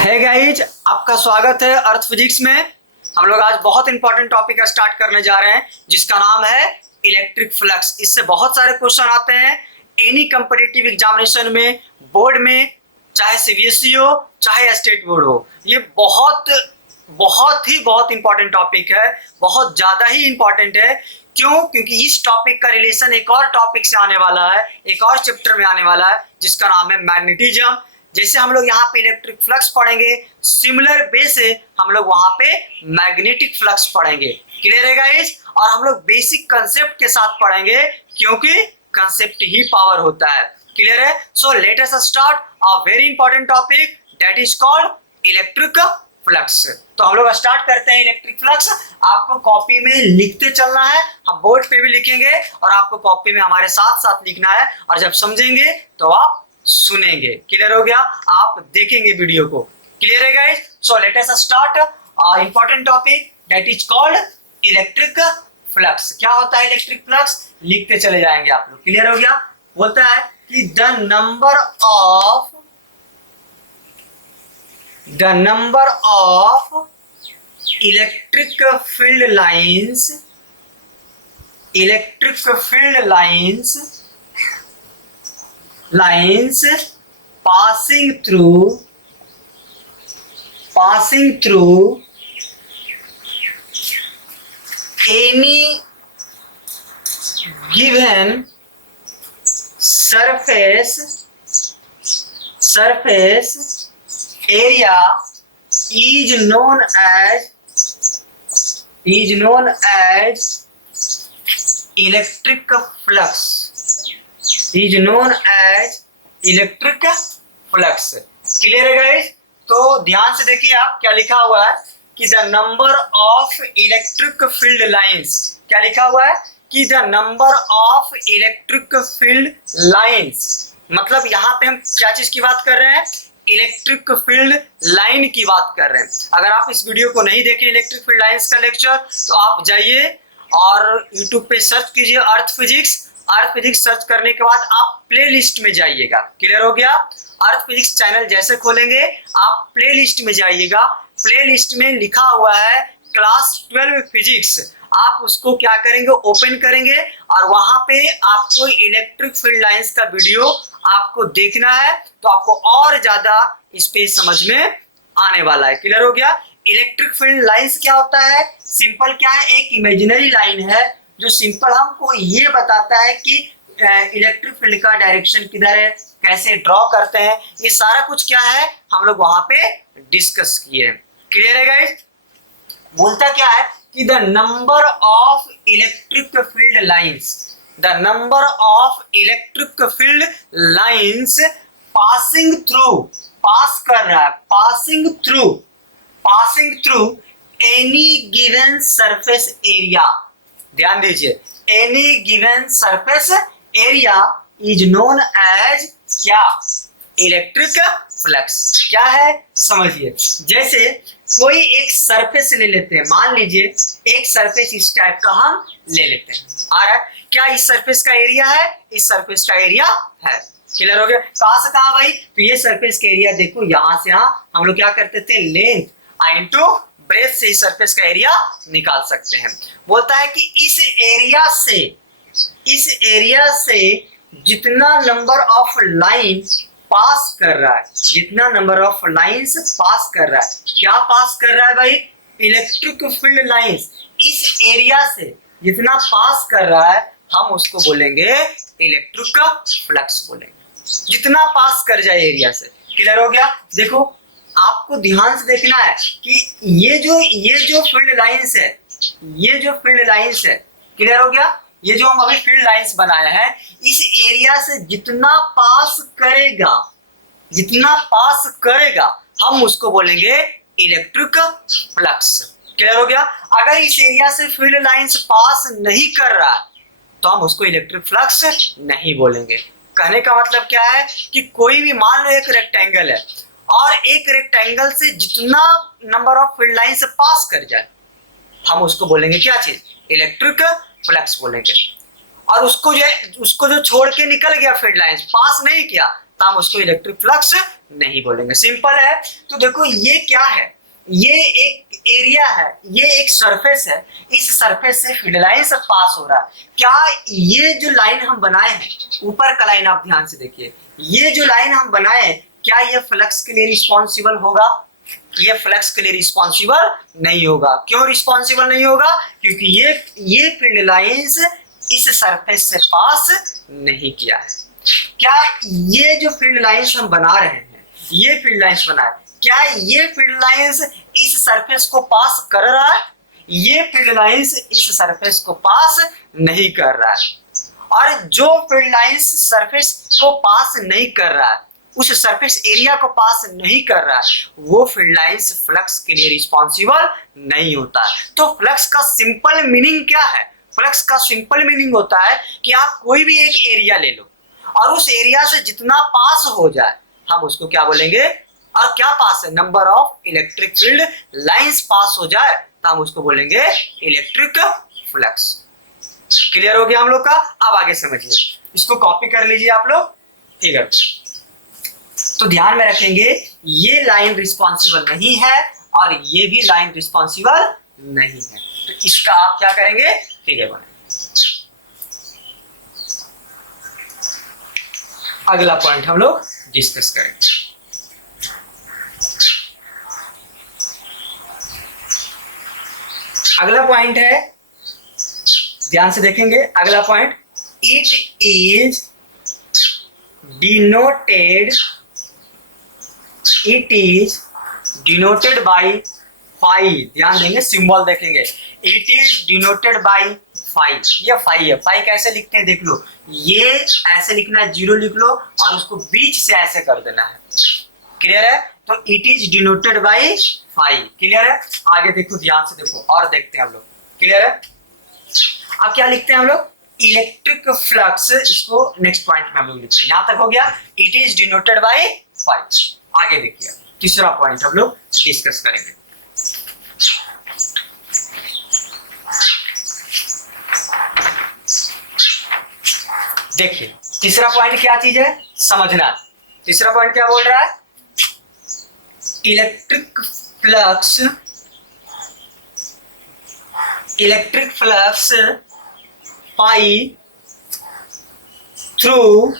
है गाइज, आपका स्वागत है अर्थ फिजिक्स में। हम लोग आज बहुत इंपॉर्टेंट टॉपिक का स्टार्ट करने जा रहे हैं जिसका नाम है इलेक्ट्रिक फ्लक्स। इससे बहुत सारे क्वेश्चन आते हैं एनी कंपटीटिव एग्जामिनेशन में, बोर्ड में, चाहे सीबीएसई हो चाहे स्टेट बोर्ड हो। ये बहुत इंपॉर्टेंट टॉपिक है, बहुत ज़्यादा ही इंपॉर्टेंट है। क्यों? क्योंकि इस टॉपिक का रिलेशन एक और टॉपिक से आने वाला है, एक और चैप्टर में आने वाला है जिसका नाम है मैग्नेटिज्म। जैसे हम लोग यहाँ पे इलेक्ट्रिक फ्लक्स पढ़ेंगे, सिमिलर वे से हम लोग वहां पे मैग्नेटिक फ्लक्स पढ़ेंगे। क्लियर है गाइस? और हम लोग बेसिक कंसेप्ट के साथ पढ़ेंगे क्योंकि कंसेप्ट ही पावर होता है। क्लियर है? So let us start a very important topic that is called electric flux. तो हम लोग स्टार्ट करते हैं इलेक्ट्रिक फ्लक्स। आपको कॉपी में लिखते चलना है, हम बोर्ड पे भी लिखेंगे और आपको कॉपी में हमारे साथ साथ लिखना है, और जब समझेंगे तो आप सुनेंगे। क्लियर हो गया? आप देखेंगे वीडियो को। क्लियर है guys? So let us start important topic that is called electric flux. क्या होता है इलेक्ट्रिक फ्लक्स? लिखते चले जाएंगे आप लोग। क्लियर हो गया? बोलता है कि the number of electric field lines passing through any given surface area is known as electric flux। Clear है गाइस? तो ध्यान से देखिए आप, क्या लिखा हुआ है कि the number of electric field lines. क्या लिखा हुआ है कि the number of electric field lines, मतलब यहाँ पे हम क्या चीज की बात कर रहे हैं? इलेक्ट्रिक फील्ड लाइन की बात कर रहे हैं। अगर आप इस वीडियो को नहीं देखें इलेक्ट्रिक फील्ड लाइंस का लेक्चर, तो आप जाइए और यूट्यूब पे सर्च कीजिए अर्थ फिजिक्स सर्च करने के बाद आप प्लेलिस्ट में जाइएगा। क्लियर हो गया? अर्थ फिजिक्स चैनल जैसे खोलेंगे आप प्लेलिस्ट में जाइएगा, प्लेलिस्ट में लिखा हुआ है क्लास 12 फिजिक्स। आप उसको क्या करेंगे? ओपन करेंगे और वहां पे आपको इलेक्ट्रिक फील्ड लाइंस का वीडियो आपको देखना है, तो आपको और ज्यादा इस पे समझ में आने वाला है। क्लियर हो गया? इलेक्ट्रिक फील्ड लाइंस क्या होता है? सिंपल क्या है, एक इमेजिनरी लाइन है जो सिंपल हमको ये बताता है कि इलेक्ट्रिक फील्ड का डायरेक्शन किधर है, कैसे ड्रॉ करते हैं, ये सारा कुछ क्या है हम लोग वहां पे डिस्कस किए। क्लियर है गाइस? बोलता क्या है कि the number of electric field lines passing through any given surface area. ध्यान दीजिए, any given surface area is known as क्या? Electric flux. क्या है समझिए, जैसे कोई एक सरफेस ले लेते हैं, मान लीजिए एक सरफेस इस टाइप का हम ले लेते हैं, आ रहा है क्या? इस सरफेस का एरिया है, इस सरफेस का एरिया है। क्लियर हो गया? कहां से कहां भाई? तो ये सरफेस का एरिया देखो, यहां से यहां हम लोग क्या करते थे, लेंथ इनटू ब्रेथ से इस सरफेस का एरिया निकाल सकते हैं। बोलता है कि इस एरिया से जितना नंबर ऑफ लाइन पास कर रहा है, जितना नंबर ऑफ लाइंस पास कर रहा है, क्या पास कर रहा है भाई? Electric field lines. इस एरिया से जितना पास कर रहा है हम उसको बोलेंगे इलेक्ट्रिक फ्लक्स बोलेंगे, जितना पास कर जाए एरिया से। क्लियर हो गया? देखो आपको ध्यान से देखना है कि ये जो फील्ड लाइंस है, क्लियर हो गया? ये जो हम अभी फील्ड लाइंस बनाए हैं, इस एरिया से जितना पास करेगा हम उसको बोलेंगे इलेक्ट्रिक फ्लक्स। क्लियर हो गया? अगर इस एरिया से फील्ड लाइंस पास नहीं कर रहा है तो हम उसको इलेक्ट्रिक फ्लक्स नहीं बोलेंगे। कहने का मतलब क्या है कि कोई भी, मान लो एक रेक्टेंगल है और एक रेक्टेंगल से जितना नंबर ऑफ फील्ड लाइंस पास कर जाए हम उसको बोलेंगे क्या चीज? इलेक्ट्रिक फ्लक्स बोलेंगे। और उसको जो छोड़ के निकल गया, फील्ड लाइंस पास नहीं किया, तो हम उसको इलेक्ट्रिक फ्लक्स नहीं बोलेंगे। सिंपल है। तो देखो ये क्या है, ये एक एरिया है, ये एक सरफेस है, इस सरफेस से फील्ड लाइन से पास हो रहा है। क्या ये जो लाइन हम बनाए हैं, ऊपर का लाइन आप ध्यान से देखिए, ये जो लाइन हम बनाए हैं, क्या ये फ्लक्स के लिए रिस्पॉन्सिबल होगा? ये फ्लक्स के लिए रिस्पॉन्सिबल नहीं होगा। क्यों रिस्पॉन्सिबल नहीं होगा? क्योंकि ये फील्ड लाइंस इस सरफेस से पास नहीं किया है। क्या ये जो फील्ड लाइंस हम बना रहे हैं, ये फील्ड लाइंस बनाए, क्या ये फील्ड लाइंस इस सरफेस को पास कर रहा है? ये फील्ड लाइंस इस सरफेस को पास नहीं कर रहा है। और जो फील्ड लाइंस सरफेस को पास नहीं कर रहा है, उस सरफेस एरिया को पास नहीं कर रहा है, वो फील्ड लाइंस फ्लक्स के लिए रिस्पॉन्सिबल नहीं होता है। तो फ्लक्स का सिंपल मीनिंग क्या है? फ्लक्स का सिंपल मीनिंग होता है कि आप कोई भी एक एरिया ले लो और उस एरिया से जितना पास हो जाए हम उसको क्या बोलेंगे? और क्या पास है? Number of electric field lines pass हो जाए तो हम उसको बोलेंगे इलेक्ट्रिक फ्लक्स। क्लियर हो गया हम लोग का? अब आगे समझिए, इसको कॉपी कर लीजिए आप लोग। ठीक है, तो ध्यान में रखेंगे ये लाइन रिस्पॉन्सिबल नहीं है और ये भी लाइन रिस्पॉन्सिबल नहीं है। तो इसका आप क्या करेंगे? फिगर बनाएंगे। अगला पॉइंट हम लोग डिस्कस करेंगे। अगला पॉइंट है, ध्यान से देखेंगे अगला point, it is denoted by phi. ध्यान देंगे, सिंबल देखेंगे, it is denoted by phi. ये फाई है। फाई कैसे लिखते हैं देख लो, ये ऐसे लिखना है, जीरो लिख लो और उसको बीच से ऐसे कर देना है। क्लियर है? तो it is denoted by phi. Clear है? आगे देखो, ध्यान से देखो और देखते हैं हम लोग। क्लियर है? अब क्या लिखते हैं हम लोग? Electric flux. इसको नेक्स्ट पॉइंट में हम लोग लिखते हैं। यहां तक हो गया, it is denoted by phi. आगे देखिए, तीसरा पॉइंट हम लोग डिस्कस करेंगे। देखिए तीसरा पॉइंट क्या चीज है, समझना। तीसरा पॉइंट क्या बोल रहा है? Electric flux pi through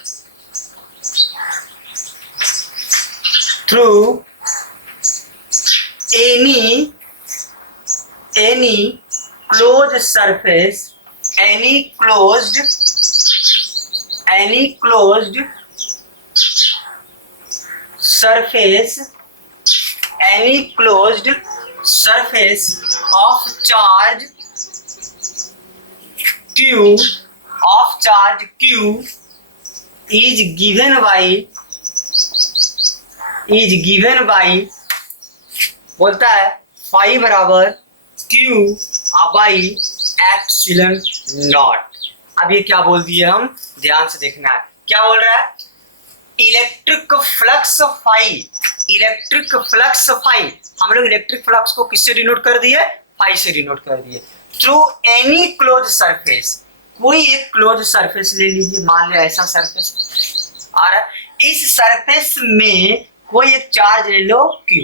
any closed surface, any closed of charge q is given by बोलता है फाई बराबर q बाई एप्सिलॉन नॉट। अब ये क्या बोल दिए हम, ध्यान से देखना है। क्या बोल रहा है? Electric flux phi. हम लोग इलेक्ट्रिक फ्लक्स को किससे डिनोट कर दिए? फाई से डिनोट कर दिए। थ्रू एनी क्लोज सरफेस, कोई एक क्लोज सरफेस ले लीजिए, मान लिया ऐसा सरफेस, और इस सरफेस में कोई एक चार्ज ले लो Q।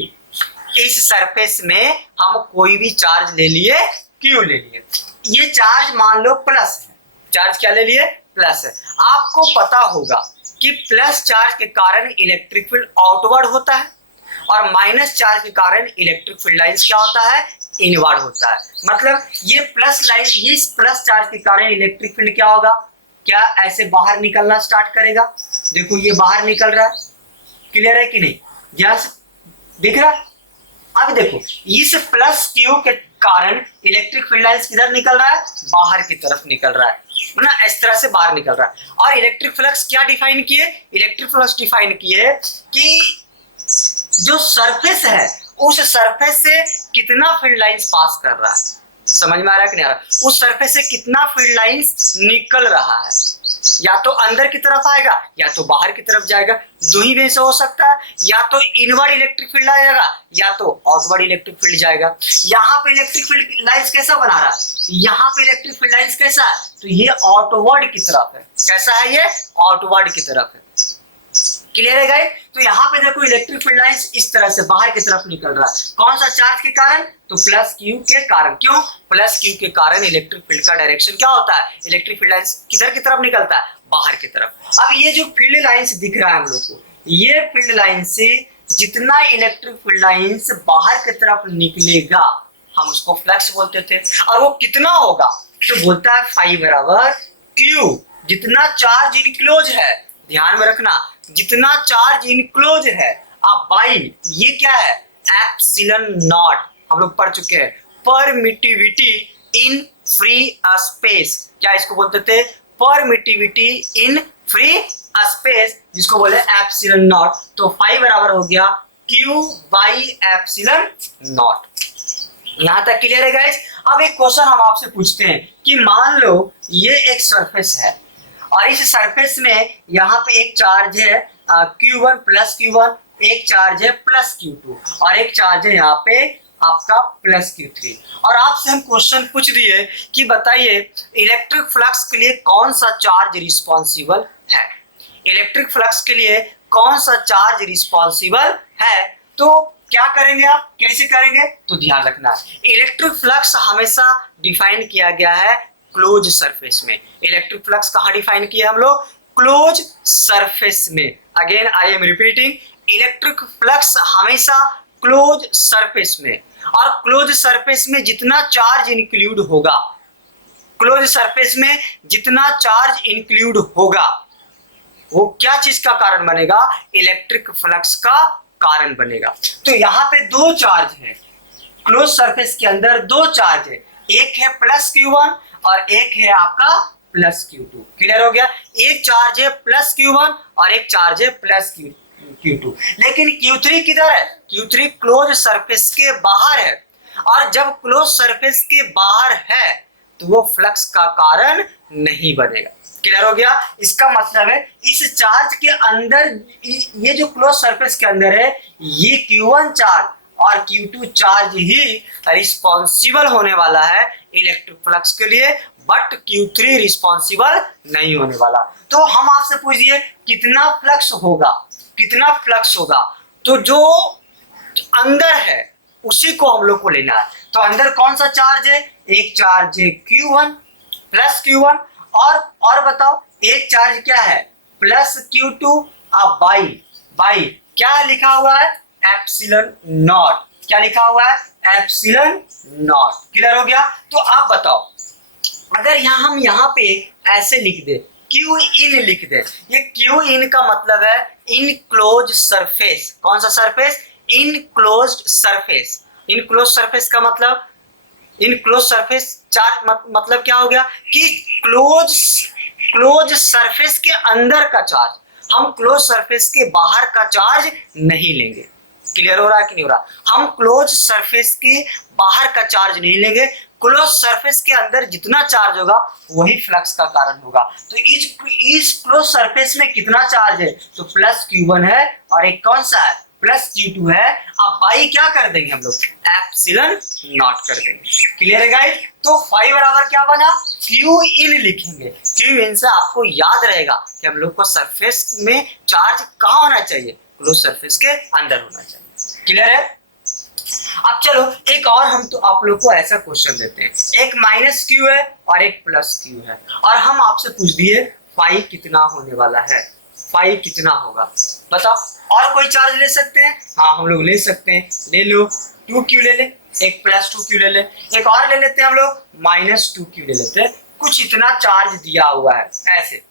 इस सरफेस में हम कोई भी चार्ज ले लिए, Q ले लिए। ये चार्ज मान लो प्लस है। चार्ज क्या ले लिए? प्लस है। आपको पता होगा कि प्लस चार्ज के कारण इलेक्ट्रिक फील्ड आउटवर्ड होता है और माइनस चार्ज के कारण इलेक्ट्रिक फील्ड लाइंस क्या होता है? इनवर्ड होता है। मतलब ये प्लस लाइन, ये प्लस चार्ज के कारण इलेक्ट्रिक फील्ड क्या होगा? क्या ऐसे बाहर निकलना स्टार्ट करेगा? देखो ये बाहर निकल रहा है। क्लियर है कि नहीं? ध्यान से दिख रहा है? अब देखो इस प्लस क्यू के कारण इलेक्ट्रिक फील्ड लाइंस किधर निकल रहा है? बाहर की तरफ निकल रहा है ना, इस तरह से बाहर निकल रहा है। और इलेक्ट्रिक फ्लक्स क्या डिफाइन किए? इलेक्ट्रिक फ्लक्स डिफाइन किए कि जो सरफेस है उस सरफेस से कितना फील्ड लाइंस पास कर रहा है। समझ में आ रहा है कि नहीं आ रहा? उस सरफेस से कितना फील्ड लाइंस निकल रहा है, या तो अंदर की तरफ आएगा या तो बाहर की तरफ जाएगा। दो ही वे से हो सकता है, या तो इनवर्ड इलेक्ट्रिक फील्ड आएगा या तो आउटवर्ड इलेक्ट्रिक फील्ड जाएगा। यहाँ पे इलेक्ट्रिक फील्ड लाइंस कैसा बना रहा है? यहाँ पे इलेक्ट्रिक फील्ड लाइंस कैसा है? तो ये आउटवर्ड की तरफ है। कैसा है? ये आउटवर्ड की तरफ है। क्लियर है गाइस? तो यहाँ पे देखो इलेक्ट्रिक फील्ड लाइंस इस तरह से बाहर की तरफ निकल रहा है, कौन सा चार्ज के कारण? तो प्लस क्यू के कारण। क्यों? प्लस क्यू के कारण इलेक्ट्रिक फील्ड का डायरेक्शन क्या होता है? इलेक्ट्रिक फील्ड लाइंस किधर की तरफ निकलता है? बाहर की तरफ। अब ये जो फील्ड लाइंस दिख रहा है हम लोग को, ये फील्ड लाइन से जितना इलेक्ट्रिक फील्ड लाइंस बाहर की तरफ निकलेगा हम उसको फ्लक्स बोलते थे। और वो कितना होगा? तो बोलता है फाई बराबर क्यू, जितना चार्ज इनक्लोज है, ध्यान में रखना, जितना चार्ज इनक्लोज है, अब बाई ये क्या है? एप्सिलॉन नॉट, हम लोग पढ़ चुके हैं, परमिटिविटी इन फ्री स्पेस। क्या इसको बोलते थे? परमिटिविटी इन फ्री स्पेस, जिसको बोले एप्सिलॉन नॉट। तो फाई बराबर हो गया क्यू बाई एप्सिलॉन नॉट। यहां तक क्लियर है गाइस? अब एक क्वेश्चन हम आपसे पूछते हैं कि मान लो ये एक सरफेस है और इस सरफेस में यहाँ पे एक चार्ज है Q1 प्लस Q1, एक चार्ज है प्लस Q2 और एक चार्ज है यहाँ पे आपका प्लस Q3। और आपसे हम क्वेश्चन पूछ दिए कि बताइए इलेक्ट्रिक फ्लक्स के लिए कौन सा चार्ज रिस्पॉन्सिबल है? इलेक्ट्रिक फ्लक्स के लिए कौन सा चार्ज रिस्पॉन्सिबल है? तो क्या करेंगे आप, कैसे करेंगे? तो ध्यान रखना, इलेक्ट्रिक फ्लक्स हमेशा डिफाइन किया गया है क्लोज सरफेस में। इलेक्ट्रिक फ्लक्स कहाँ डिफाइन किया हम लोग? क्लोज सरफेस में। Again I am repeating, electric flux हमेशा क्लोज सरफेस में, और क्लोज सरफेस में जितना चार्ज इंक्लूड होगा, क्लोज सरफेस में जितना चार्ज इंक्लूड होगा वो क्या चीज का कारण बनेगा? इलेक्ट्रिक फ्लक्स का कारण बनेगा। तो यहाँ पे दो चार्ज है, क्लोज सरफेस के अंदर दो चार्ज है, एक है प्लस Q1 और एक है आपका प्लस Q2। क्लियर हो गया? एक चार्ज है प्लस Q1 और एक चार्ज है प्लस Q2। लेकिन Q3 किधर है? Q3 क्लोज सरफेस के बाहर है, और जब क्लोज सरफेस के बाहर है तो वो फ्लक्स का कारण नहीं बनेगा। क्लियर हो गया? इसका मतलब है इस चार्ज के अंदर, ये जो क्लोज सरफेस के अंदर है, ये Q1 चार्ज और Q2 चार्ज ही रिस्पॉन्सिबल होने वाला है इलेक्ट्रिक फ्लक्स के लिए, बट Q3 रिस्पॉन्सिबल नहीं होने वाला। तो हम आपसे पूछिए कितना फ्लक्स होगा, कितना फ्लक्स होगा? तो जो अंदर है उसी को हम लोग को लेना है। तो अंदर कौन सा चार्ज है? एक चार्ज है Q1 प्लस Q1, और बताओ एक चार्ज क्या है? Plus Q2। अब बाई क्या लिखा हुआ है? Epsilon not. क्या लिखा हुआ है? Epsilon not. क्लियर हो गया? तो आप बताओ, अगर हम यहाँ पे ऐसे लिख दे, Q इन लिख दे, ये Q इन का मतलब है इनक्लोज सरफेस। कौन सा surface? Enclosed surface. Enclose surface का मतलब, इनक्लोज सरफेस चार्ज मतलब क्या हो गया कि क्लोज सरफेस के अंदर का चार्ज, हम क्लोज सरफेस के बाहर का चार्ज नहीं लेंगे। क्लियर हो रहा है कि नहीं हो रहा? हम क्लोज सरफेस के बाहर का चार्ज नहीं लेंगे, क्लोज सरफेस के अंदर जितना चार्ज होगा वही फ्लक्स का कारण होगा। तो इस क्लोज सरफेस में कितना चार्ज है? तो प्लस Q1 है और एक कौन सा है? प्लस Q2 है। अब बाई क्या कर देंगे हम लोग? एप्सिलॉन नॉट कर देंगे। क्लियर है गाइस? तो फाई बराबर क्या बना? Q इन लिखेंगे। Q इन से आपको याद रहेगा कि हम लोग को सरफेस में चार्ज कहाँ होना चाहिए? क्लोज सरफेस के अंदर होना चाहिए। क्लियर है? अब चलो एक और हम तो आप लोग को ऐसा क्वेश्चन देते हैं, एक माइनस Q है और एक प्लस Q है, और हम आपसे पूछ दिए फाई कितना होने वाला है, फाई कितना होगा बताओ। और कोई चार्ज ले सकते हैं? हाँ हम लोग ले सकते हैं, ले लो 2Q ले ले, एक प्लस 2Q ले ले, एक और ले लेते हैं हम लोग माइनस 2Q ले लेते हैं। कुछ इतना चार्ज दिया हुआ है ऐसे,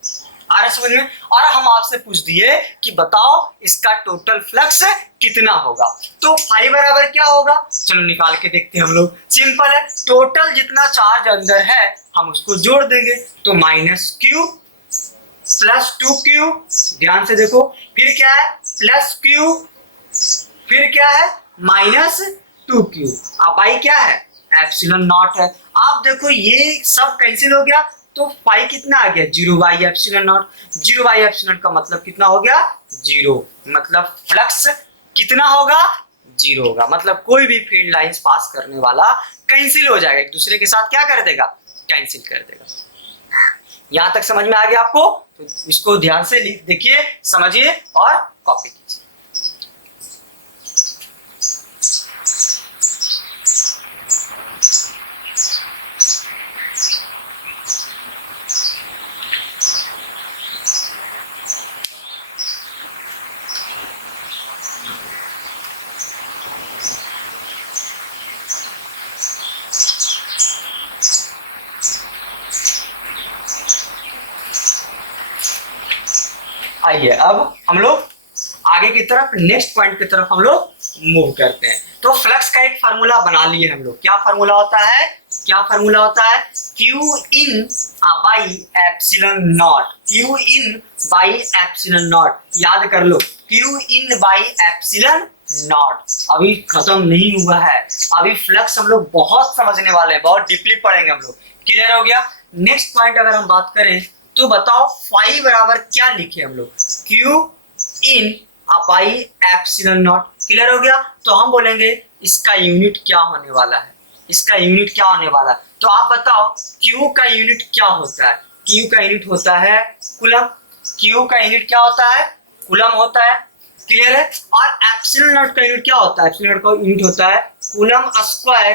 आ रहा समझ में? और हम आपसे पूछ दिए कि बताओ इसका टोटल फ्लक्स कितना होगा। तो फाई बराबर क्या होगा? चलो निकाल के देखते हैं हम लोग। सिंपल है, टोटल जितना चार्ज अंदर है हम उसको जोड़ देंगे, तो माइनस Q प्लस 2Q, ध्यान से देखो, फिर क्या है? प्लस Q, फिर क्या है? Minus 2Q। अब बाई क्या है? एप्सिलॉन नॉट है। आप देखो ये सब कैंसिल हो गया, तो फाई कितना आ गया? 0 by epsilon not. 0 by epsilon का मतलब कितना हो गया? 0। मतलब फ्लक्स कितना होगा? 0 होगा। मतलब कोई भी फील्ड लाइंस पास करने वाला कैंसिल हो जाएगा, एक दूसरे के साथ क्या कर देगा? कैंसिल कर देगा। यहां तक समझ में आ गया आपको? तो इसको ध्यान से देखिए, समझिए और कॉपी कीजिए। आइए अब हम लोग आगे की तरफ नेक्स्ट पॉइंट की तरफ हम लोग मूव करते हैं। तो फ्लक्स का एक फार्मूला बना लिए हम लोग। क्या फार्मूला होता है? क्या फार्मूला होता है? Q in by epsilon not. Q in by epsilon not, याद कर लो। Q in by epsilon not. अभी खत्म नहीं हुआ है, अभी फ्लक्स हम लोग बहुत समझने वाले हैं, बहुत डीपली पढ़ेंगे हम लोग। क्लियर हो गया? नेक्स्ट पॉइंट अगर हम बात करें तो बताओ फाई बराबर क्या लिखे हम लोग? Q in by epsilon not. Clear हो गया? तो हम बोलेंगे इसका यूनिट क्या होने वाला है, इसका यूनिट क्या होने वाला है। तो आप बताओ Q का यूनिट क्या होता है? Q का यूनिट होता है कूलम। Q का यूनिट क्या होता है? कूलम होता है। क्लियर है? और एप्सिलॉन नॉट का यूनिट क्या होता है? एप्सिलॉन नॉट का यूनिट होता है कूलम स्क्वायर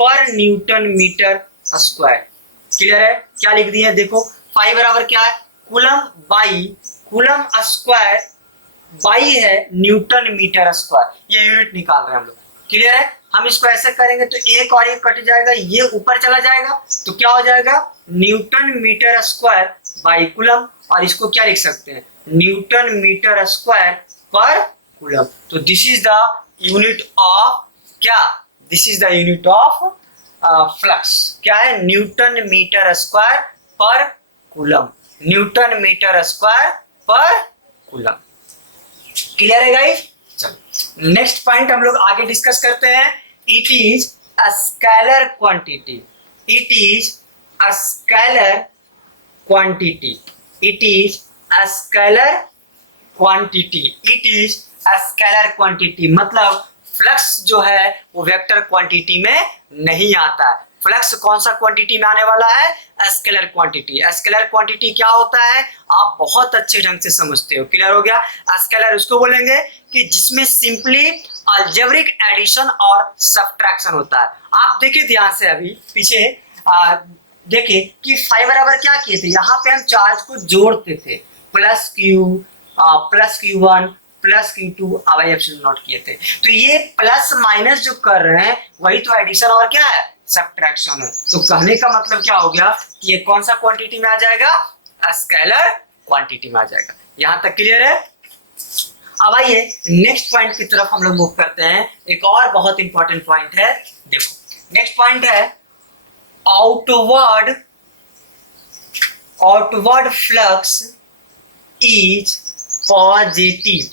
पर न्यूटन मीटर स्क्वायर। क्लियर है? क्या लिख दिया देखो, फाई बराबर क्या है? Coulomb by coulomb square by है न्यूटन मीटर स्क्वायर, ये यूनिट निकाल रहे हैं हम लोग। क्लियर है? हम इसको ऐसे करेंगे तो एक और एक कट जाएगा, ये ऊपर चला जाएगा तो क्या हो जाएगा? Newton metre square by coulomb. और इसको क्या लिख सकते हैं? न्यूटन मीटर स्क्वायर पर कूलम। तो this is the unit of क्या? This is the unit of flux. क्या है? न्यूटन मीटर स्क्वायर पर कूलम। न्यूटन मीटर स्क्वायर पर कूलम। क्लियर है गाइस? चलो नेक्स्ट पॉइंट हम लोग आगे डिस्कस करते हैं। It is a scalar quantity. It is a scalar quantity. It is a scalar quantity. It is a scalar quantity मतलब फ्लक्स जो है वो वेक्टर क्वांटिटी में नहीं आता है। फ्लक्स कौन सा क्वांटिटी में आने वाला है? Scalar quantity. स्केलर क्वांटिटी क्या होता है आप बहुत अच्छे ढंग से समझते हो। क्लियर हो गया? स्केलर उसको बोलेंगे कि जिसमें सिंपली अलजेब्रिक एडिशन और सब्ट्रैक्शन होता है। आप देखिए ध्यान से, अभी पीछे देखिए कि फाई बराबर क्या किए थे, यहाँ पे हम चार्ज को जोड़ते थे, plus Q1 plus Q2 by epsilon not किए थे। तो ये प्लस माइनस जो कर रहे हैं वही तो एडिशन और क्या है? सब्ट्रैक्शन है। तो कहने का मतलब क्या हो गया कि ये कौन सा क्वांटिटी में आ जाएगा? स्केलर क्वांटिटी में आ जाएगा। यहां तक क्लियर है? अब आइए नेक्स्ट पॉइंट की तरफ हम लोग मूव करते हैं। एक और बहुत इंपॉर्टेंट पॉइंट है, देखो नेक्स्ट पॉइंट है outward flux is positive.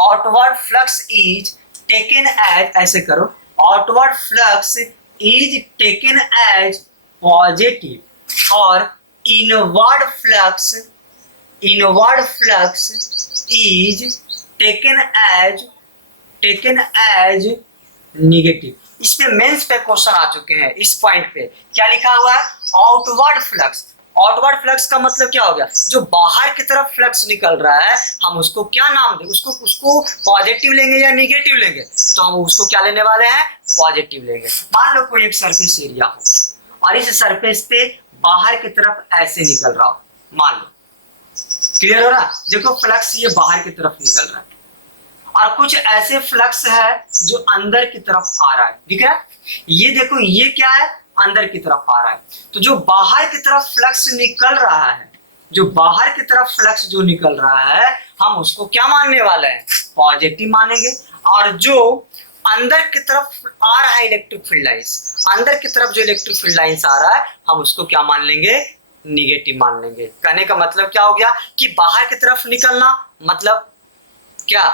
Outward flux is taken as, ऐसे करो, outward flux is taken as positive और inward flux is taken as negative. इस पे मेंस पे क्वेश्चन आ चुके हैं। इस पॉइंट पे क्या लिखा हुआ है? Outward flux. आउटवर्ड फ्लक्स का मतलब क्या हो गया? जो बाहर की तरफ फ्लक्स निकल रहा है हम उसको क्या नाम दें? उसको पॉजिटिव लेंगे या नेगेटिव लेंगे? तो हम उसको क्या लेने वाले हैं? पॉजिटिव लेंगे। मान लो कोई एक सरफेस एरिया हो और इस सरफेस पे बाहर की तरफ ऐसे निकल रहा हो, मान लो। क्लियर हो रहा? देखो फ्लक्स ये बाहर की तरफ निकल रहा है और कुछ ऐसे फ्लक्स है जो अंदर की तरफ आ रहा है। दिख रहा है? ये देखो ये क्या है? अंदर की तरफ आ रहा है। तो जो बाहर की तरफ फ्लक्स निकल रहा है, जो बाहर की तरफ फ्लक्स जो निकल रहा है हम उसको क्या मानने वाले हैं? पॉजिटिव मानेंगे। और जो अंदर की तरफ आ रहा है इलेक्ट्रिक फील्ड लाइंस, अंदर की तरफ जो इलेक्ट्रिक फील्ड लाइंस आ रहा है हम उसको क्या मान लेंगे? निगेटिव मान लेंगे। कहने का मतलब क्या हो गया कि बाहर की तरफ निकलना मतलब क्या?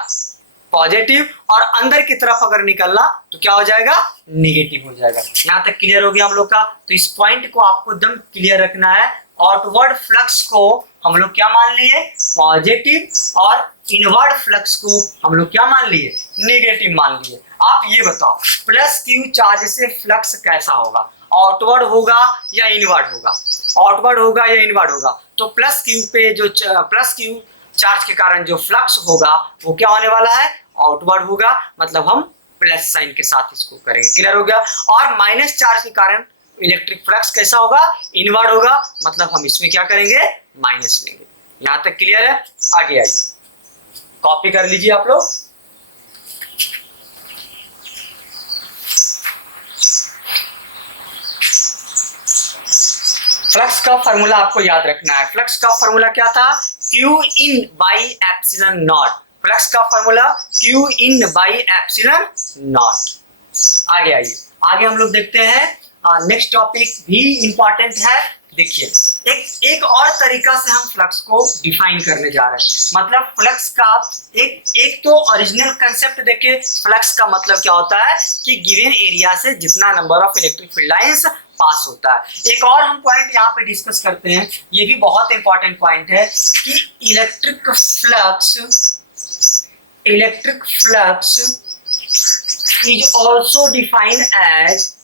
पॉजिटिव, और अंदर की तरफ अगर निकलना तो क्या हो जाएगा? नेगेटिव हो जाएगा। यहां तक क्लियर हो गया हम लोग का? तो इस पॉइंट को आपको एकदम क्लियर रखना है। आउटवर्ड फ्लक्स को हम लोग क्या मान लिए? पॉजिटिव, और इनवर्ड फ्लक्स को हम लोग क्या मान लिए? नेगेटिव मान लिए। आप ये बताओ प्लस Q चार्ज से फ्लक्स कैसा होगा? आउटवर्ड होगा या इनवर्ड होगा? आउटवर्ड होगा या इनवर्ड होगा? तो प्लस Q पे जो प्लस Q चार्ज के कारण जो फ्लक्स होगा वो क्या होने वाला है, आउटवर्ड होगा, मतलब हम प्लस साइन के साथ इसको करेंगे। क्लियर हो गया। और माइनस चार्ज के कारण इलेक्ट्रिक फ्लक्स कैसा होगा, इनवर्ड होगा, मतलब हम इसमें क्या करेंगे, माइनस लेंगे। यहां तक क्लियर है। आगे आइए, कॉपी कर लीजिए आप लोग। फ्लक्स का फॉर्मूला आपको याद रखना है। फ्लक्स का फॉर्मूला क्या था, Q in by epsilon naught. Flux का formula Q in by epsilon naught. आगे आइए, आगे हम लोग देखते हैं। नेक्स्ट टॉपिक भी इंपॉर्टेंट है। देखिए, एक और तरीका से हम फ्लक्स को डिफाइन करने जा रहे हैं। मतलब फ्लक्स का एक तो ओरिजिनल कंसेप्ट देखिए, फ्लक्स का मतलब क्या होता है कि गिवन एरिया से जितना number of electric field lines pass होता है। एक और हम पॉइंट यहाँ पे डिस्कस करते हैं, ये भी बहुत इंपॉर्टेंट पॉइंट है कि electric flux is also defined as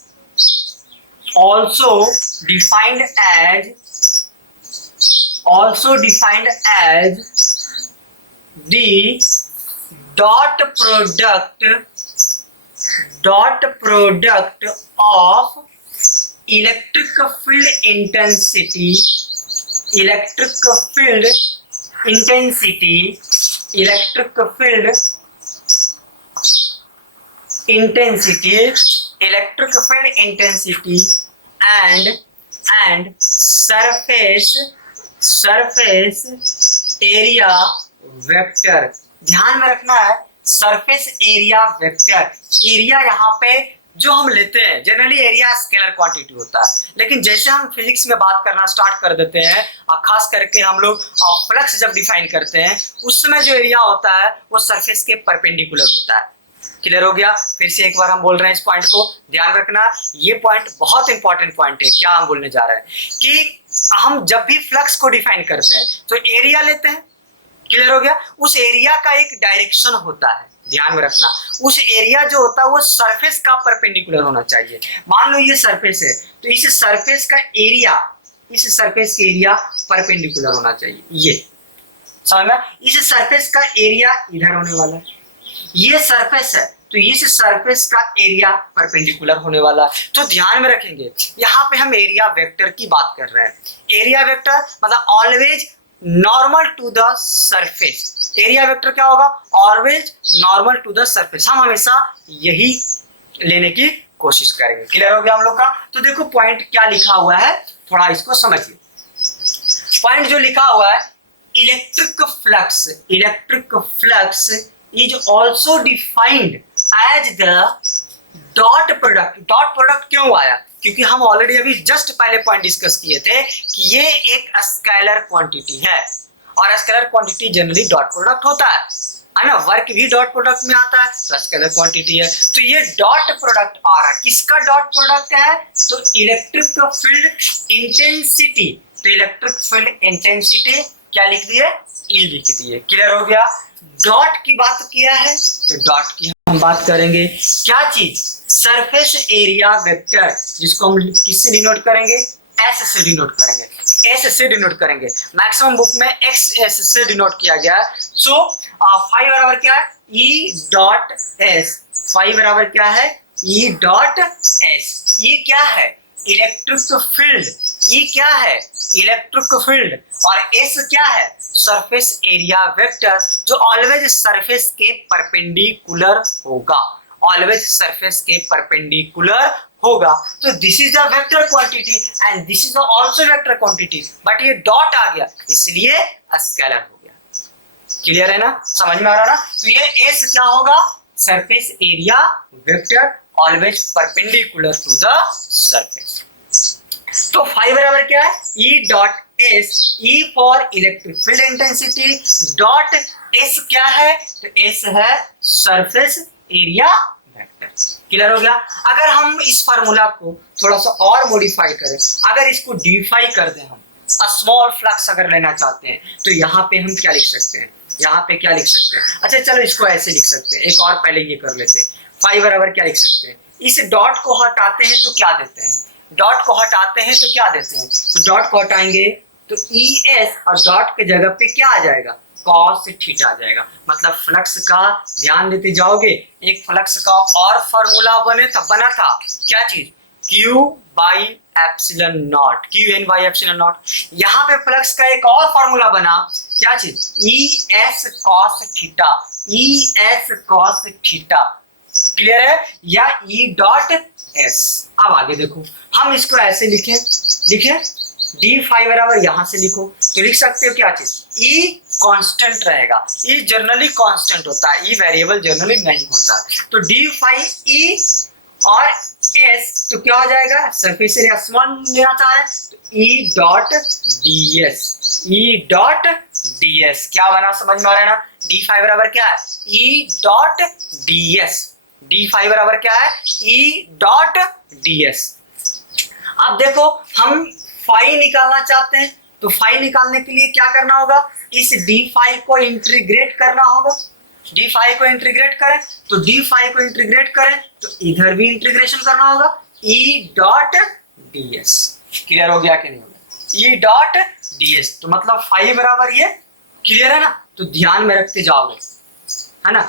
the dot product of electric field intensity and surface area vector. ध्यान में रखना है, सरफेस एरिया वेक्टर। एरिया यहाँ पे जो हम लेते हैं, जनरली एरिया स्केलर क्वांटिटी होता है, लेकिन जैसे हम फिजिक्स में बात करना स्टार्ट कर देते हैं, और खास करके हम लोग फ्लक्स जब डिफाइन करते हैं, उस समय जो एरिया होता है वो सरफेस के परपेंडिकुलर होता है। क्लियर हो गया। फिर से एक बार हम बोल रहे हैं, इस पॉइंट को ध्यान रखना, ये पॉइंट बहुत इंपॉर्टेंट पॉइंट है। क्या हम बोलने जा रहे हैं कि हम जब भी फ्लक्स को डिफाइन करते हैं तो एरिया लेते हैं। क्लियर हो गया। उस एरिया का एक डायरेक्शन होता है, ध्यान में रखना। उस एरिया जो होता है वो सरफेस का परपेंडिकुलर होना चाहिए। मान लो ये सरफेस है, तो इस सरफेस का एरिया परपेंडिकुलर होना चाहिए। ये समझ में, इस सरफेस का एरिया इधर होने वाला है। ये सरफेस है, तो इस सरफेस का एरिया परपेंडिकुलर होने वाला है। तो ध्यान में रखेंगे, यहाँ पे हम एरिया वेक्टर की बात कर रहे हैं। एरिया वेक्टर मतलब always normal to the surface. Area vector क्या होगा, always normal to the surface. हम हमेशा यही लेने की कोशिश करेंगे। क्लियर हो गया हम लोग का। तो देखो पॉइंट क्या लिखा हुआ है, थोड़ा इसको समझिए। पॉइंट जो लिखा हुआ है, electric flux is also defined as the dot product. Dot product क्यों आया, क्योंकि हम ऑलरेडी अभी जस्ट पहले पॉइंट डिस्कस किए थे कि ये एक स्केलर क्वांटिटी है, और scalar quantity generally dot product होता है ना। वर्क भी डॉट प्रोडक्ट में आता है, तो स्केलर क्वांटिटी है। तो ये डॉट प्रोडक्ट आ रहा है, किसका डॉट प्रोडक्ट है, तो इलेक्ट्रिक फील्ड इंटेंसिटी। तो इलेक्ट्रिक फील्ड इंटेंसिटी क्या लिख दी है, ई लिख दी है। क्लियर हो गया। डॉट की बात किया है, तो डॉट की हम बात करेंगे क्या चीज, सरफेस एरिया वेक्टर, जिसको हम किससे डिनोट करेंगे, एस से डिनोट करेंगे। एस से डिनोट करेंगे, मैक्सिमम बुक में एक्स एस से डिनोट किया गया है। सो 5 बराबर क्या है, ई डॉट एस। 5 बराबर क्या है, ई डॉट एस। ये क्या है, इलेक्ट्रिक फील्ड। ई क्या है, इलेक्ट्रिक फील्ड। और एस क्या है, सरफेस एरिया वेक्टर, जो ऑलवेज सरफेस के परपेंडिकुलर होगा। ऑलवेज सरफेस के परपेंडिकुलर होगा। तो this is the vector quantity and this is also vector quantity, but ये डॉट आ गया इसलिए स्केलर हो गया। क्लियर है ना, समझ में आ रहा ना। तो ये एस क्या होगा, surface area vector, always perpendicular to the surface. तो 5 बराबर क्या है, E dot S. E for electric field intensity, dot S क्या है, तो एस है सरफेस एरिया वेक्टर। क्लियर हो गया। अगर हम इस फार्मूला को थोड़ा सा और मॉडिफाई करें, अगर इसको डिफाई कर दें, हम स्मॉल फ्लक्स अगर लेना चाहते हैं, तो यहाँ पे हम क्या लिख सकते हैं, यहाँ पे क्या लिख सकते हैं, अच्छा चलो इसको ऐसे लिख सकते हैं। एक और पहले ये कर लेते हैं। 5 बराबर क्या लिख सकते हैं, इस डॉट को हटाते हैं तो क्या देते हैं, डॉट को हटाते हैं तो क्या देते हैं, तो डॉट को हटाएंगे तो ई एस, और डॉट के जगह पे क्या आ जाएगा, कॉस थीटा आ जाएगा। मतलब फ्लक्स का ध्यान देते जाओगे, एक फ्लक्स का और फॉर्मूला बना था क्या चीज, Q by epsilon not, Qn by epsilon not. यहाँ पे फ्लक्स का एक और फॉर्मूला बना क्या चीज, ES cos theta, ES cos theta. Clear है, या E डॉट S। अब आगे देखो, हम इसको ऐसे लिखे डी फाई बराबर यहां से लिखो तो लिख सकते हो क्या चीज, ई कांस्टेंट रहेगा, ई जनरली कांस्टेंट होता है, ई वेरिएबल जनरली नहीं होता है। तो डी फाई ई और एस तो क्या हो जाएगा, सरफेस एरिया S1 लेना चाह रहे हैं तो ई डॉट डी एस, ई डॉट डी एस क्या बना, समझ में आ रहा है ना। डी फाई बराबर क्या है, E dot d S, d phi बराबर क्या है, ई डॉट डी एस। अब देखो हम फाई निकालना चाहते हैं तो फाई निकालने के लिए क्या करना होगा, इस डी फाई को इंटीग्रेट करना होगा। डी फाई को इंटीग्रेट करें तो डी फाई को इंटीग्रेट करें तो इधर भी इंटीग्रेशन करना होगा, ई डॉट डी एस। क्लियर हो गया कि नहीं होगा, ई डॉट डी एस। तो मतलब फाई बराबर ये, क्लियर है ना, तो ध्यान में रखते जाओगे, है ना।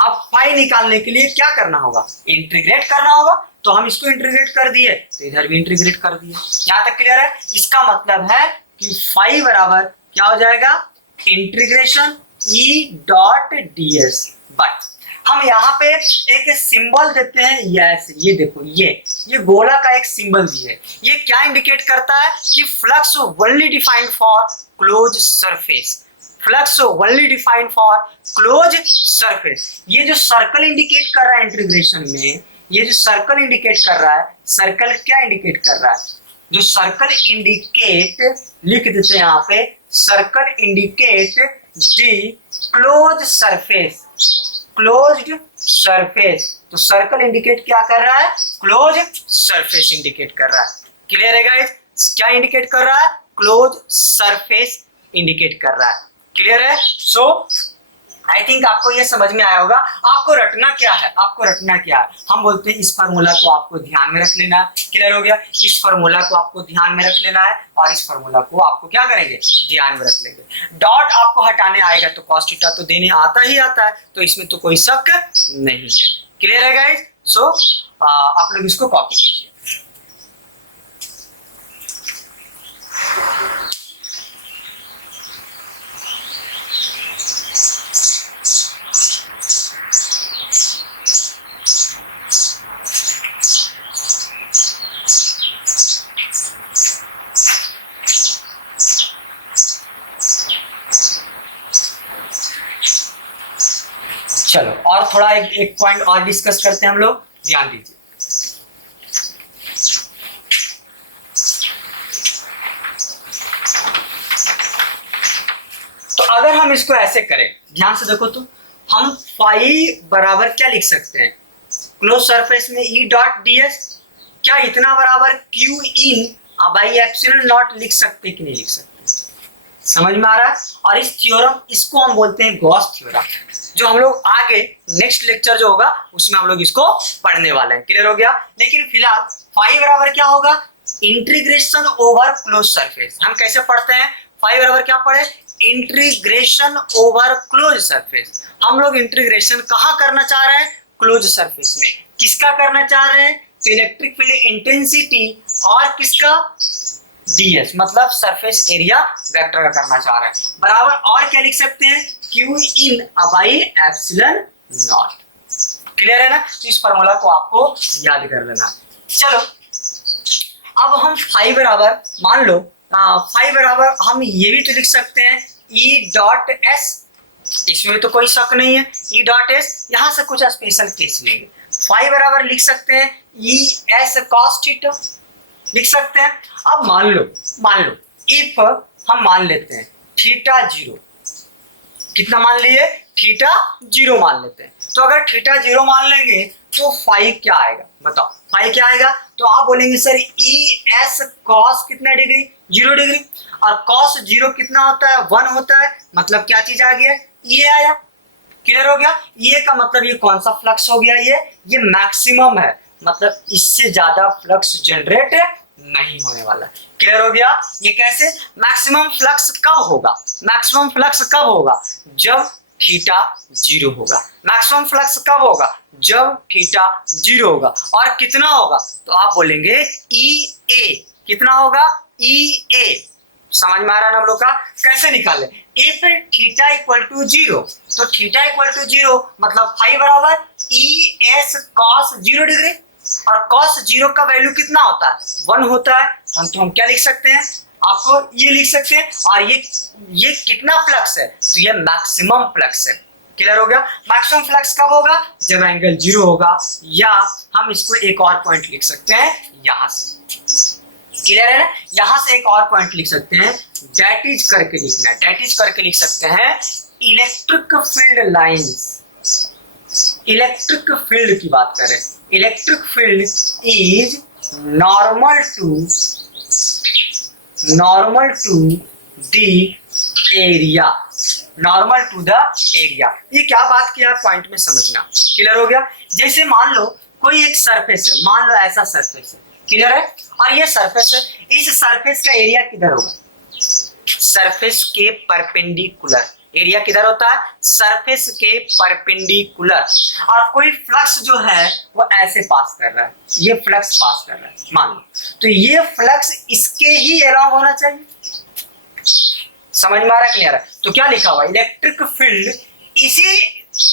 अब फाई निकालने के लिए क्या करना होगा, इंटीग्रेट करना होगा। तो हम इसको इंटीग्रेट कर दिए तो इधर भी इंटीग्रेट कर दिए। यहां तक क्लियर है। इसका मतलब है कि फाई बराबर क्या हो जाएगा, integration E dot d S. But हम यहाँ पे एक सिंबल देते हैं, यस ये देखो, ये गोला का एक सिंबल दिए, ये क्या इंडिकेट करता है कि flux only defined for close surface, flux only defined for close surface. ये जो सर्कल इंडिकेट कर रहा है इंटीग्रेशन में, ये जो सर्कल इंडिकेट कर रहा है, सर्कल क्या इंडिकेट कर रहा है, जो सर्कल इंडिकेट लिख देते हैं यहाँ पे, सर्कल इंडिकेट दी क्लोज सरफेस, क्लोज्ड सरफेस। तो सर्कल इंडिकेट क्या कर रहा है, क्लोज सरफेस इंडिकेट कर रहा है। क्लियर है गाइस, क्या इंडिकेट कर रहा है, क्लोज सरफेस इंडिकेट कर रहा है। क्लियर है। सो आई थिंक आपको ये समझ में आया होगा। आपको रटना क्या है, आपको रटना क्या है, हम बोलते हैं इस फार्मूला को आपको ध्यान में रख लेना है। क्लियर हो गया, इस फार्मूला को आपको ध्यान में रख लेना है और इस फार्मूला को आपको क्या करेंगे, ध्यान में रख लेंगे। डॉट आपको हटाने आएगा तो cos थीटा तो देने आता ही आता है, तो इसमें तो कोई शक नहीं है। क्लियर है गाइस। सो आप लोग इसको कॉपी कीजिए। चलो और थोड़ा एक पॉइंट और डिस्कस करते हैं हम लोग, ध्यान दीजिए। तो अगर हम इसको ऐसे करें, ध्यान से देखो, तो हम फाई बराबर क्या लिख सकते हैं, क्लोज सरफेस में ई डॉट डी एस, क्या इतना बराबर Q in by epsilon not लिख सकते कि नहीं लिख सकते, समझ में आ रहा है। और इस थ्योरम, इसको हम बोलते हैं गॉस थ्योरम, जो हम लोग आगे नेक्स्ट लेक्चर जो होगा उसमें हम लोग इसको पढ़ने वाले हैं। क्लियर हो गया। लेकिन फिलहाल फाई बराबर क्या होगा, इंटीग्रेशन ओवर क्लोज सरफेस। हम कैसे पढ़ते हैं, फाई बराबर क्या पढ़े, इंटीग्रेशन ओवर क्लोज सरफेस। हम लोग इंटीग्रेशन कहाँ करना चाह रहे हैं, क्लोज सरफेस में। किसका करना चाह रहे हैं, तो इलेक्ट्रिक फील्ड इंटेंसिटी और किसका, ds, मतलब सरफेस एरिया वेक्टर का करना चाह रहे हैं। बराबर और क्या लिख सकते हैं, q in by epsilon not. Clear है ना। तो इस फार्मूला को आपको याद कर लेना। चलो अब हम फाई बराबर, मान लो फाई बराबर हम ये भी तो लिख सकते हैं e डॉट एस, इसमें तो कोई शक नहीं है, e डॉट एस। यहां से कुछ स्पेशल केस लेंगे, फाई बराबर लिख सकते हैं ई एस कॉस थीटा लिख सकते हैं। अब मान लो इफ हम मान लेते हैं थीटा जीरो, कितना मान लिए, थीटा जीरो मान लेते हैं। तो अगर थीटा जीरो मान लेंगे तो फाई क्या आएगा, बताओ फाई क्या आएगा। तो आप बोलेंगे सर ई एस कॉस कितना डिग्री, 0 डिग्री, और कॉस जीरो कितना होता है, 1 होता है। मतलब क्या चीज आ गया, ये आया। क्लियर हो गया। ये का मतलब ये कौन सा फ्लक्स हो गया, ये मैक्सिमम है, मतलब इससे ज्यादा फ्लक्स जनरेट नहीं होने वाला। क्लियर हो गया? ये कैसे? मैक्सिमम फ्लक्स कब होगा? मैक्सिमम फ्लक्स कब होगा? जब थीटा 0 होगा। मैक्सिमम फ्लक्स कब होगा? जब थीटा 0 होगा। और कितना होगा? तो आप बोलेंगे ई ए। कितना होगा? ई ए। समझ में आ रहा है ना हम लोग का? कैसे निकाले? इफ थीटा इक्वल टू 0, तो थीटा इक्वल टू 0 मतलब फाई बराबर ई एस कॉस 0 डिग्री। और कॉस 0 का वैल्यू कितना होता है? 1 होता है। हम क्या लिख सकते हैं? आपको ये लिख सकते हैं। और ये कितना फ्लक्स है? तो ये मैक्सिमम फ्लक्स है। क्लियर हो गया? मैक्सिमम फ्लक्स कब होगा? जब एंगल 0 होगा। या हम इसको एक और पॉइंट लिख सकते हैं यहां से। क्लियर है ना? यहां से एक और पॉइंट लिख सकते हैं, डेट इज करके लिखना है। डेट इज करके लिख सकते हैं electric field lines. Electric field की बात करें, electric field is normal to the area. Normal to the area. ये क्या बात किया? पॉइंट में समझना। क्लियर हो गया? जैसे मान लो कोई एक सरफेस है, मान लो ऐसा सरफेस है। क्लियर है? और ये सरफेस है, इस सरफेस का एरिया किधर होगा? सरफेस के परपेंडिकुलर। एरिया किधर होता है? सरफेस के परपेंडिकुलर। और कोई फ्लक्स जो है वो ऐसे पास कर रहा है, ये फ्लक्स पास कर रहा है मान लो, तो ये फ्लक्स इसके ही अलाउंग होना चाहिए। समझ में आ रहा है? क्लियर है? तो क्या लिखा हुआ? इलेक्ट्रिक फील्ड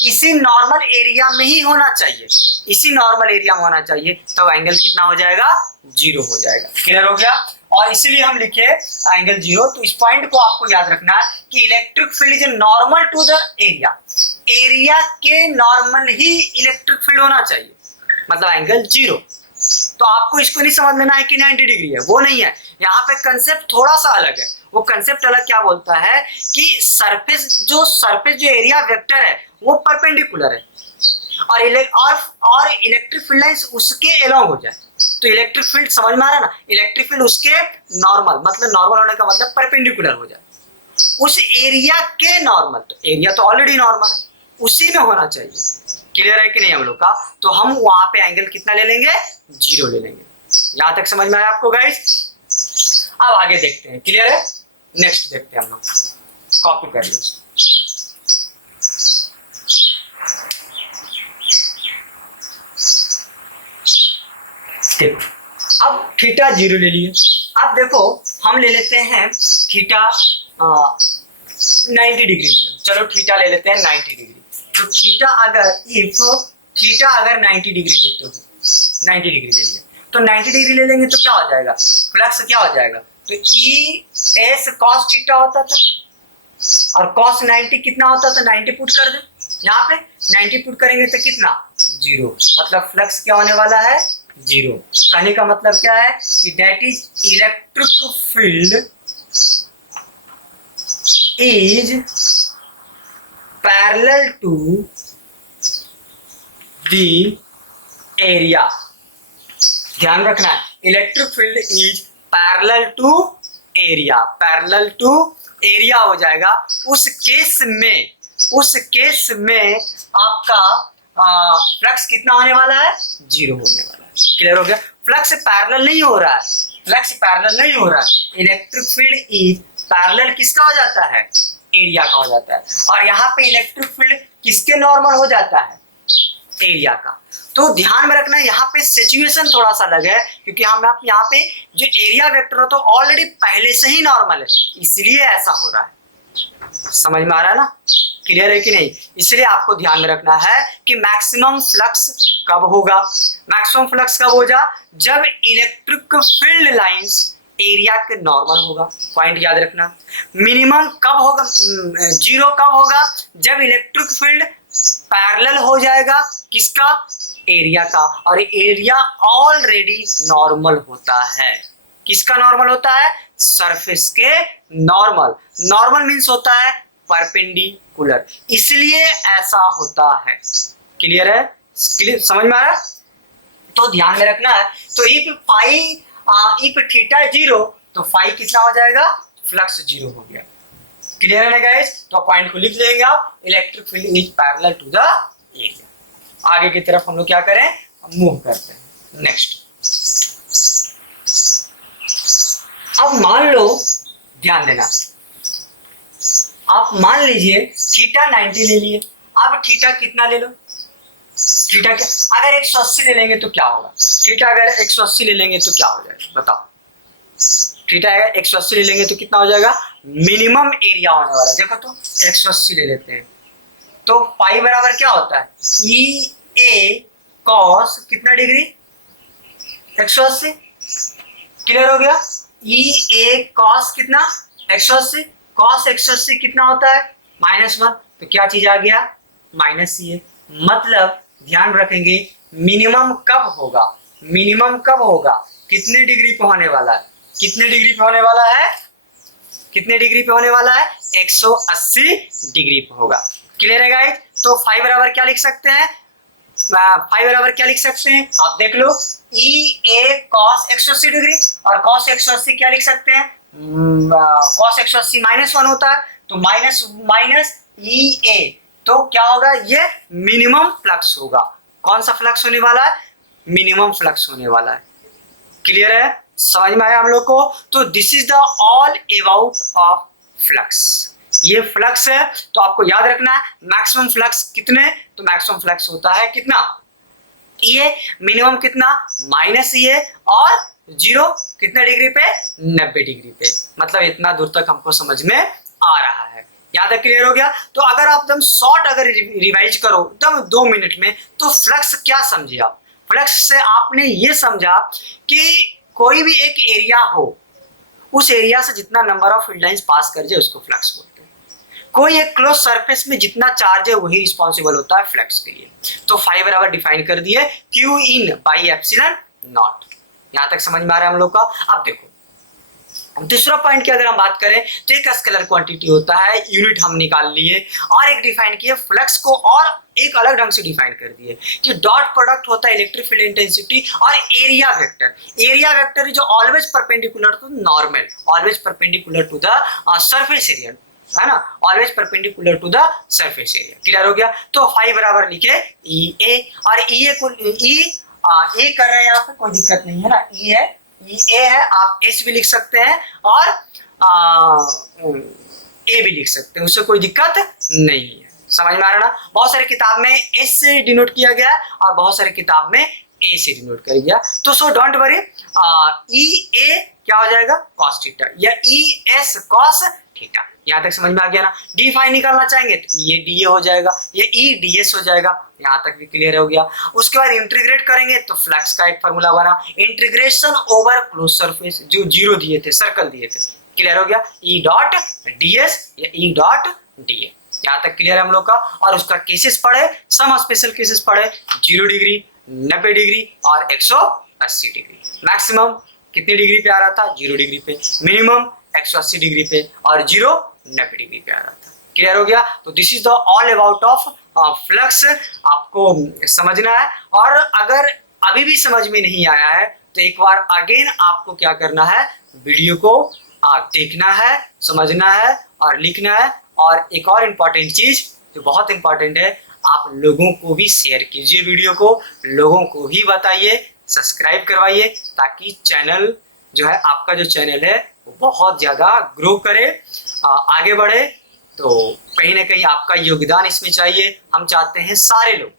इसी नॉर्मल एरिया में ही होना चाहिए। इसी नॉर्मल एरिया में होना चाहिए, तो एंगल कितना हो जाएगा? 0 हो जाएगा। क्लियर हो गया? और इसलिए हम लिखे एंगल 0। तो इस पॉइंट को आपको याद रखना है कि electric field is normal to the area. Area के नॉर्मल ही इलेक्ट्रिक फील्ड होना चाहिए, मतलब एंगल 0। तो आपको इसको नहीं समझ लेना है कि 90 डिग्री है, वो नहीं है। यहाँ पे कंसेप्ट थोड़ा सा अलग है। वो कंसेप्ट अलग क्या बोलता है कि सरफेस जो एरिया वेक्टर है वो परपेंडिकुलर है, और इलेक्ट्रिक फील्ड लाइंस उसके अलोंग हो जाए। तो इलेक्ट्रिक फील्ड समझ में आ रहा है ना? इलेक्ट्रिक फील्ड उसके नॉर्मल, मतलब नॉर्मल होने का मतलब परपेंडिकुलर हो जाए उस एरिया के नॉर्मल। तो एरिया तो ऑलरेडी नॉर्मल है, उसी में होना चाहिए। क्लियर है कि नहीं हम लोग का? तो हम वहां पे एंगल कितना ले लेंगे? 0 ले लेंगे। यहां तक समझ में आया आपको गाइस? अब आगे देखते हैं। क्लियर है? नेक्स्ट देखते हैं हम लोग। कॉपी कर लो। अब थीटा 0 ले लिए। अब देखो हम ले लेते हैं थीटा 90 डिग्री। चलो थीटा ले लेते हैं 90 डिग्री। तो थीटा अगर 90 डिग्री लेते हो, 90 डिग्री ले लिया, तो 90 डिग्री ले लेंगे तो क्या हो जाएगा? फ्लक्स क्या हो जाएगा? तो ई एस कॉस थीटा होता था, और कॉस 90 कितना होता था? 90 पुट कर दे यहाँ पे। 90 पुट करेंगे तो कितना? 0। मतलब फ्लक्स क्या होने वाला है? 0। कहने का मतलब क्या है कि that is electric field is parallel to the area. ध्यान रखना है, electric field is parallel to area. Parallel to area हो जाएगा। उस केस में आपका फ्लक्स कितना होने वाला है? 0 होने वाला है। क्लियर हो गया? फ्लक्स पैरेलल नहीं हो रहा है, फ्लक्स पैरेलल नहीं हो रहा है। इलेक्ट्रिक फील्ड इज पैरेलल किसका हो जाता है? एरिया का हो जाता है। और यहाँ पे इलेक्ट्रिक फील्ड किसके नॉर्मल हो जाता है? एरिया का। तो ध्यान में रखना यहाँ पे सिचुएशन थोड़ा सा अलग है, क्योंकि हम यहाँ पे जो एरिया वेक्टर हो तो ऑलरेडी पहले से ही नॉर्मल है, इसलिए ऐसा हो रहा है। समझ में आ रहा है ना? क्लियर है कि नहीं? इसलिए आपको ध्यान में रखना है कि मैक्सिमम फ्लक्स कब होगा? मैक्सिमम फ्लक्स कब हो जा? जब इलेक्ट्रिक फील्ड लाइंस एरिया के नॉर्मल होगा। पॉइंट याद रखना। मिनिमम कब होगा? 0 कब होगा? जब इलेक्ट्रिक फील्ड पैरेलल हो जाएगा किसका? एरिया का। और एरिया ऑलरेडी नॉर्मल होता है। किसका नॉर्मल होता है? सरफेस के नॉर्मल। नॉर्मल मींस होता है परपेंडिकुलर, इसलिए ऐसा होता है। क्लियर है? क्लियर समझ में आया? तो ध्यान में रखना है। तो इफ थीटा 0 तो फाई कितना हो जाएगा? फ्लक्स 0 हो गया। क्लियर है ना गाइस? तो पॉइंट को लिख लेंगे आप, electric field is parallel to the area. आगे की तरफ हम लोग क्या करें? मूव करते हैं। नेक्स्ट अब मान लो, ध्यान देना, आप मान लीजिए थीटा 90 ले लिए। अब थीटा कितना ले लो, थीटा क्या, अगर 180 ले लेंगे तो क्या होगा, थीटा अगर 180 ले लेंगे तो क्या हो जाएगा बताओ, थीटा अगर 180 ले लेंगे तो कितना हो जाएगा, मिनिमम एरिया होने वाला। देखो तो 180 ले लेते हैं तो पाई बराबर क्या होता है, ई ए कॉस कितना डिग्री, 180। क्लियर हो गया, ई ए कॉस कितना, 180, कॉस 180 कितना होता है, -1, तो क्या चीज आ गया, -CA। मतलब ध्यान रखेंगे मिनिमम कब होगा, मिनिमम कब होगा, कितने डिग्री पे होने वाला है, कितने डिग्री पे होने वाला है, कितने डिग्री पे होने वाला है, 180 डिग्री पे होगा। क्लियर है गाइस, तो फाई बराबर क्या लिख सकते हैं, फाई बराबर क्या लिख सकते हैं, आप देख लो, ई ए कॉस 180 डिग्री, और कॉस 180 क्या लिख सकते हैं, कॉस 180 -1 होता है, तो माइनस माइनस ई ए, तो क्या होगा, ये मिनिमम फ्लक्स होगा। कौन सा फ्लक्स होने वाला है, मिनिमम फ्लक्स होने वाला है। क्लियर है, समझ में आया हम लोग को। तो this is the all about of flux. ये फ्लक्स है, तो आपको याद रखना है मैक्सिमम फ्लक्स कितने, तो मैक्सिमम फ्लक्स होता है कितना, ये मिनिमम कितना, -ये, और जीरो कितने डिग्री पे, 90 डिग्री पे। मतलब इतना दूर तक हमको समझ में आ रहा है, यहाँ तक क्लियर हो गया। तो अगर आप एकदम शॉर्ट अगर रिवाइज करो एकदम 2 मिनट में, तो फ्लक्स क्या समझे आप, फ्लक्स से आपने ये समझा कि कोई भी एक एरिया हो, उस एरिया से जितना नंबर ऑफ फील्ड लाइंस पास कर जाए उसको फ्लक्स बोलते हैं। कोई एक क्लोज सरफेस में जितना चार्ज है वही रिस्पॉन्सिबल होता है फ्लक्स के लिए। तो फाइव बराबर डिफाइन कर दिए Q in by epsilon not. यहां तक समझ में आ रहा है हम लोग का। अब देखो दूसरा पॉइंट की अगर हम बात करें तो एक स्केलर क्वांटिटी होता है, यूनिट हम निकाल लिए, और एक डिफाइन किए फ्लक्स को, और एक अलग ढंग से डिफाइन कर दिए कि डॉट प्रोडक्ट होता है इलेक्ट्रिक फील्ड इंटेंसिटी और area vector. Area vector is always perpendicular to normal, always perpendicular to the surface area, है ना, always perpendicular to the surface area. Clear हो गया। तो फाइव बराबर लिखे ई ए, और ई ए को ए कर रहे हैं यहाँ पे, कोई दिक्कत नहीं है ना, ई है, ई ए है, आप एस भी लिख सकते हैं और ए भी लिख सकते हैं, उससे कोई दिक्कत नहीं है। समझ में आ रहा ना। बहुत सारे किताब में एस से डिनोट किया गया और बहुत सारे किताब में ए से डिनोट कर गया। तो सो डोंट वरी, ई ए क्या हो जाएगा कॉस थीटा, या ई एस कॉस थीटा। यहाँ तक समझ में आ गया ना। डी फाई निकालना चाहेंगे तो ये डी ए हो जाएगा, ये ई डी एस हो जाएगा। यहाँ तक भी क्लियर हो गया। उसके बाद इंटीग्रेट करेंगे तो फ्लक्स का एक फॉर्मूला बना, इंटीग्रेशन ओवर क्लोज सरफेस, जो जीरो दिए थे, सर्कल दिए थे। क्लियर हो गया, ई डॉट डी एस या ई डॉट डी ए। यहाँ तक क्लियर है हम लोग का। और उसका केसेस पढ़े, सम स्पेशल केसेस पढ़े, 0 डिग्री, 90 डिग्री और 180 डिग्री। मैक्सिमम कितने डिग्री पे आ रहा था, 0 डिग्री पे, मिनिमम 180 डिग्री पे, और 0 90 डिग्री पे आ रहा था। क्लियर हो गया। तो this is the all about of flux, आपको समझना है। और अगर अभी भी समझ में नहीं आया है तो एक बार अगेन आपको क्या करना है, वीडियो को देखना है, समझना है और लिखना है। और एक और इम्पॉर्टेंट चीज जो बहुत इम्पॉर्टेंट है, आप लोगों को भी शेयर कीजिए, वीडियो को लोगों को भी बताइए, सब्सक्राइब करवाइए, ताकि चैनल जो है, आपका जो चैनल है वो बहुत ज़्यादा ग्रो करे, आगे बढ़े। तो कहीं ना कहीं आपका योगदान इसमें चाहिए। हम चाहते हैं सारे लोग,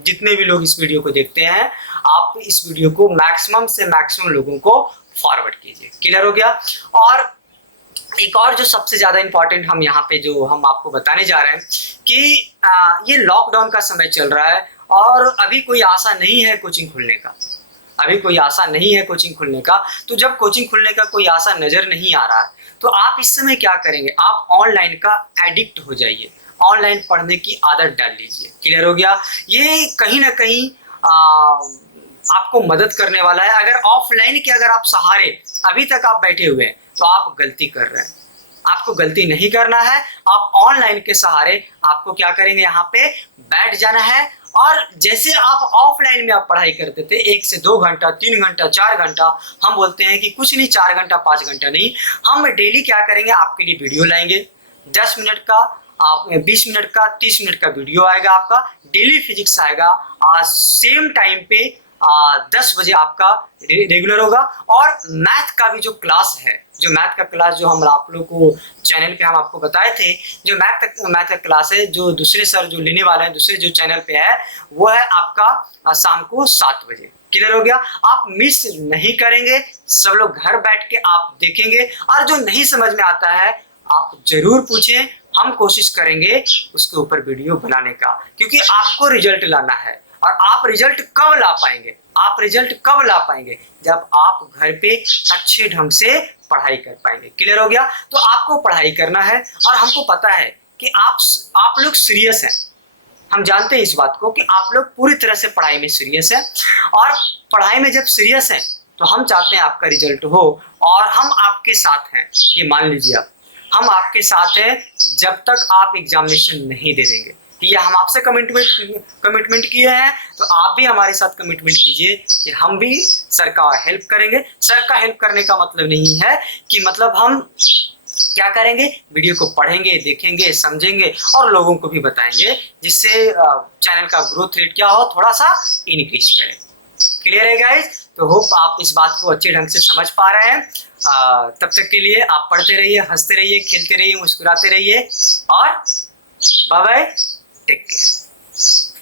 जितने भी लोग इस वीडियो को देखते हैं, आप इस वीडियो को मैक्सिमम से मैक्सिमम लोगों को फॉरवर्ड कीजिए। क्लियर हो गया। और एक और जो सबसे ज़्यादा इम्पॉर्टेंट हम यहाँ पे जो हम आपको बताने जा रहे हैं कि ये लॉकडाउन का समय चल रहा है और अभी कोई आशा नहीं है कोचिंग खुलने का, अभी कोई आशा नहीं है कोचिंग खुलने का। तो जब कोचिंग खुलने का कोई आशा नज़र नहीं आ रहा है तो आप इस समय क्या करेंगे, आप ऑनलाइन का एडिक्ट हो जाइए, ऑनलाइन पढ़ने की आदत डाल लीजिए। क्लियर हो गया। ये कहीं ना कहीं आपको मदद करने वाला है। अगर ऑफलाइन के अगर आप सहारे अभी तक आप बैठे हुए हैं तो आप गलती कर रहे हैं, आपको गलती नहीं करना है। आप ऑनलाइन के सहारे आपको क्या करेंगे, यहाँ पे बैठ जाना है। और जैसे आप ऑफलाइन में आप पढ़ाई करते थे 1 से 2 घंटा, 3 घंटा, 4 घंटा, हम बोलते हैं कि कुछ नहीं, 4 घंटा 5 घंटा नहीं, हम डेली क्या करेंगे, आपके लिए वीडियो लाएंगे। 10 मिनट का, 20 मिनट का, 30 मिनट का वीडियो आएगा आपका, डेली फिजिक्स आएगा सेम टाइम पे, 10 बजे आपका रेगुलर होगा। और मैथ का भी जो क्लास है, जो मैथ का क्लास जो हम आप लोग को चैनल पे हम आपको बताए थे, जो मैथ का क्लास है जो दूसरे सर जो लेने वाले हैं दूसरे जो चैनल पे है, वो है आपका शाम को 7 बजे। क्लियर हो गया? आप मिस नहीं करेंगे, सब लोग घर बैठ के आप देखेंगे, और जो नहीं समझ में आता है आप जरूर पूछें, हम कोशिश करेंगे उसके ऊपर वीडियो बनाने का, क्योंकि आपको रिजल्ट लाना है। और आप रिजल्ट कब ला पाएंगे? आप रिजल्ट कब ला पाएंगे? जब आप घर पे अच्छे ढंग से पढ़ाई कर पाएंगे। क्लियर हो गया? तो आपको पढ़ाई करना है, और हमको पता है कि आप लोग सीरियस हैं। हम जानते हैं इस बात को कि आप लोग पूरी तरह से पढ़ाई में सीरियस हैं, और पढ़ाई में जब सीरियस हैं तो हम चाहते हैं आपका रिजल्ट हो, और हम आपके साथ हैं। ये मान लीजिए आप, हम आपके साथ हैं जब तक आप एग्जामिनेशन नहीं दे देंगे। ये हम आपसे कमिटमेंट किए हैं, तो आप भी हमारे साथ कमिटमेंट कीजिए कि हम भी सर का हेल्प करेंगे। सर का हेल्प करने का मतलब नहीं है कि मतलब हम क्या करेंगे, वीडियो को पढ़ेंगे, देखेंगे, समझेंगे और लोगों को भी बताएंगे, जिससे चैनल का ग्रोथ रेट क्या हो, थोड़ा सा इंक्रीज करे। क्लियर है गाइस? तो होप आप इस बात को अच्छे ढंग से समझ पा रहे हैं। तब तक के लिए आप पढ़ते रहिए, हंसते रहिए, खेलते रहिए, मुस्कुराते रहिए, और बाय बाय, टेक केयर।